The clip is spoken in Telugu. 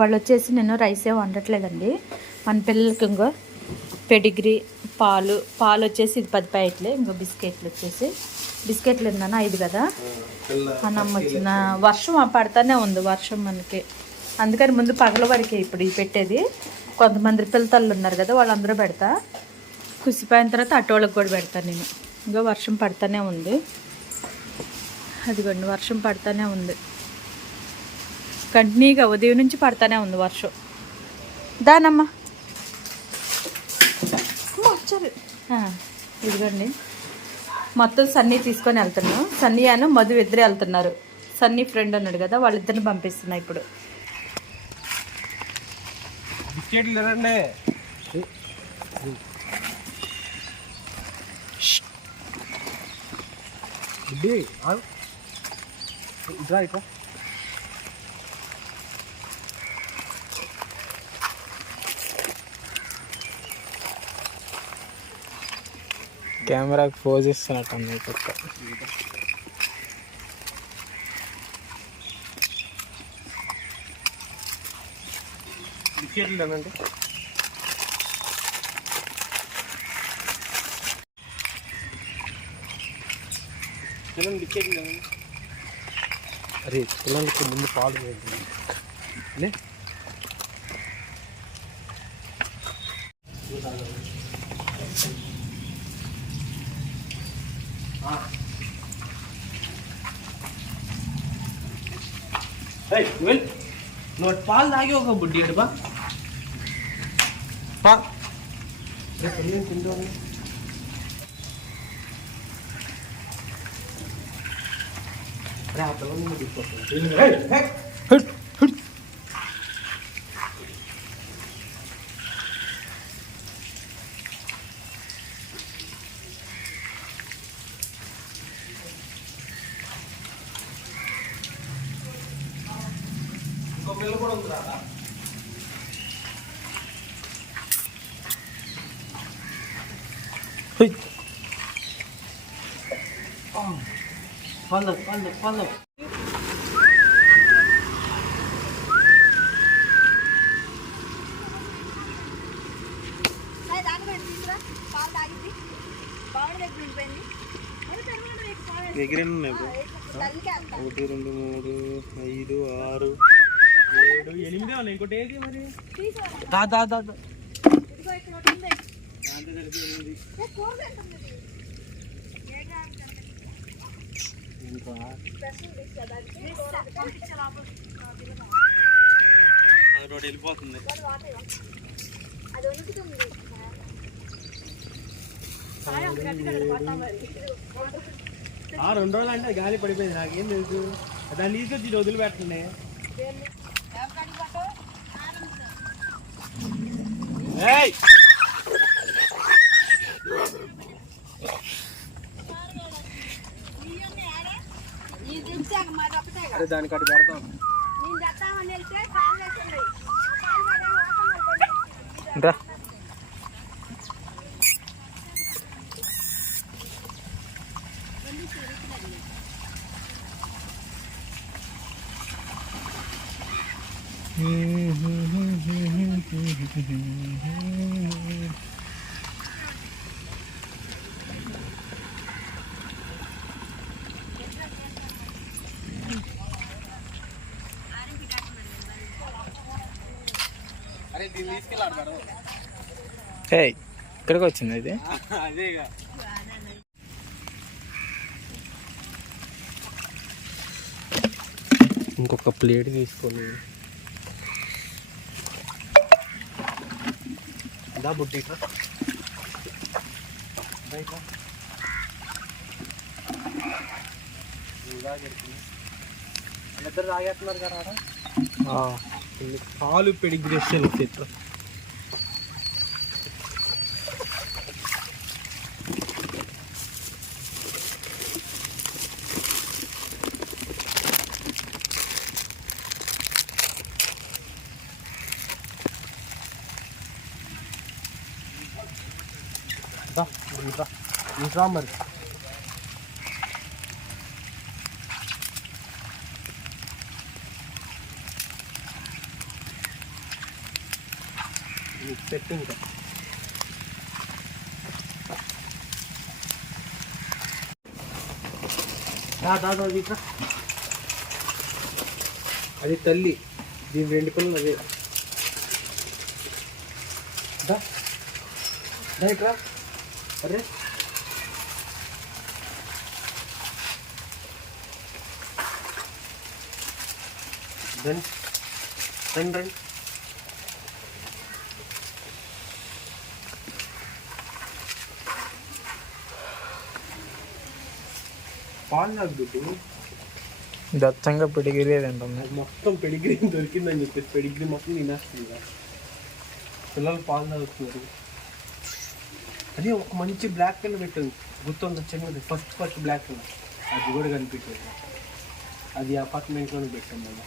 వాళ్ళు వచ్చేసి నేను రైసే వండట్లేదండి. మన పిల్లలకి ఇంకో పెడిగ్రీ పాలు వచ్చేసి ఇది 10 ప్యాకెట్లే. ఇంకో బిస్కెట్లు వచ్చేసి బిస్కెట్లు ఏందన్నా 5 కదా. అన్నం వచ్చిన వర్షం పడతానే ఉంది వర్షం మనకి, అందుకని ముందు పగల వరకే ఇప్పుడు ఇది పెట్టేది. కొంతమంది పిల్లతల్లు ఉన్నారు కదా, వాళ్ళందరూ పెడతా. కుసిపోయిన తర్వాత అటోళ్ళకి కూడా పెడతాను నేను. ఇంకా వర్షం పడతానే ఉంది, అదిగోండి వర్షం పడతానే ఉంది కంటిన్యూగా, ఉదయం నుంచి పడతానే ఉంది వర్షం. దానమ్మా వచ్చారు. ఇదిగోండి మొత్తం సన్నీ తీసుకొని వెళ్తున్నాను. సన్నీ అని మధు ఇద్దరే వెళ్తున్నారు. సన్నీ ఫ్రెండ్ అన్నాడు కదా, వాళ్ళిద్దరిని పంపిస్తున్నా ఇప్పుడు. కెమెరాకి పోజ్ ఇస్తున్నట్టు అన్నయ్య కుక్క. బిస్కెట్లు లేనండి. పిల్లలు బిస్కెట్లు లేనండి. అరే పిల్లలకి ముందు పాలు వేయండి. నువ్వు పాలు తాగి ఒక బుడ్డి అడుబా పాలు తింటూ పిల్ల కూడా ఉందిరా. పాలు ఎగిరేను ఉన్నాయి బ్రో. 1 2 3 5 6 7 8 ఉన్నాయి. ఇంకోటి ఏది మరి? దా అది రోడ్ వెళ్ళిపోతుంది. 2 రోజులు అంటే గాలి పడిపోయింది. నాకేం తెలుసు, దాన్ని తీసుకొచ్చి వదిలిపెట్టండి. అరే దానికి అటు పెడతాం. ఇక్కడికి వచ్చింది ఇది. అదేగా ఇంకొక ప్లేట్ తీసుకొని దా బుడ్డి ఇద్దరు తాగేస్తున్నారు కదా. పాలు పెడిగ్రేషన్ ఇట్లా ఇంకా మరి నీకు సెట్ ఇంకా ఇట్లా అది తల్లి దీని 2 పిల్లలు అదే ఇట్రా అరే రండి పాలు తాగుద్దు దచ్చంగా పిడిగిరేది అంటుంది. అది మొత్తం పెడిగ్రీ దొరికిందని చెప్పేసి పెడిగ్రీ మొత్తం తినేస్తుంది. పిల్లలు పాలు తాగుతున్నారు. అది ఒక మంచి బ్లాక్ కలర్ పెట్టింది గుర్తుంది చిన్నది ఫస్ట్ బ్లాక్ కలర్ అది కూడా కనిపించదు. అది అపార్ట్మెంట్లోనే పెట్టాం మనం.